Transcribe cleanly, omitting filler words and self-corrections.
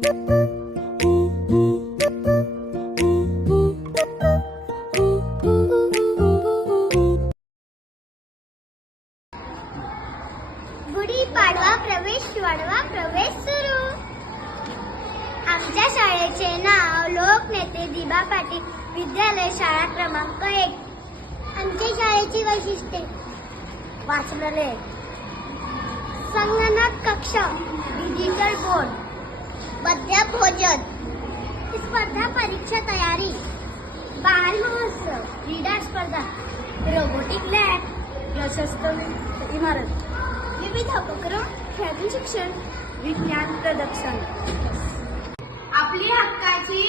गुढी पाडवा प्रवेश वाढवा प्रवेश सुरू. आमच्या शाळेचे नाव लोकनेते दिबा पाटील विद्यालय शाळा क्रमांक 1. आमच्या शाळेची वैशिष्ट्ये: वाचनालय, संगणक कक्ष, डिजिटल बोर्ड, मध्याभोजन, स्पर्धा परीक्षा तयारी, बाल महोत्सव, क्रीडा स्पर्धा, रोबोटिक लॅब, प्रशस्त इमारत, विविध उपक्रम, खेळातून शिक्षण, विज्ञान प्रदर्शन. आपली हक्काची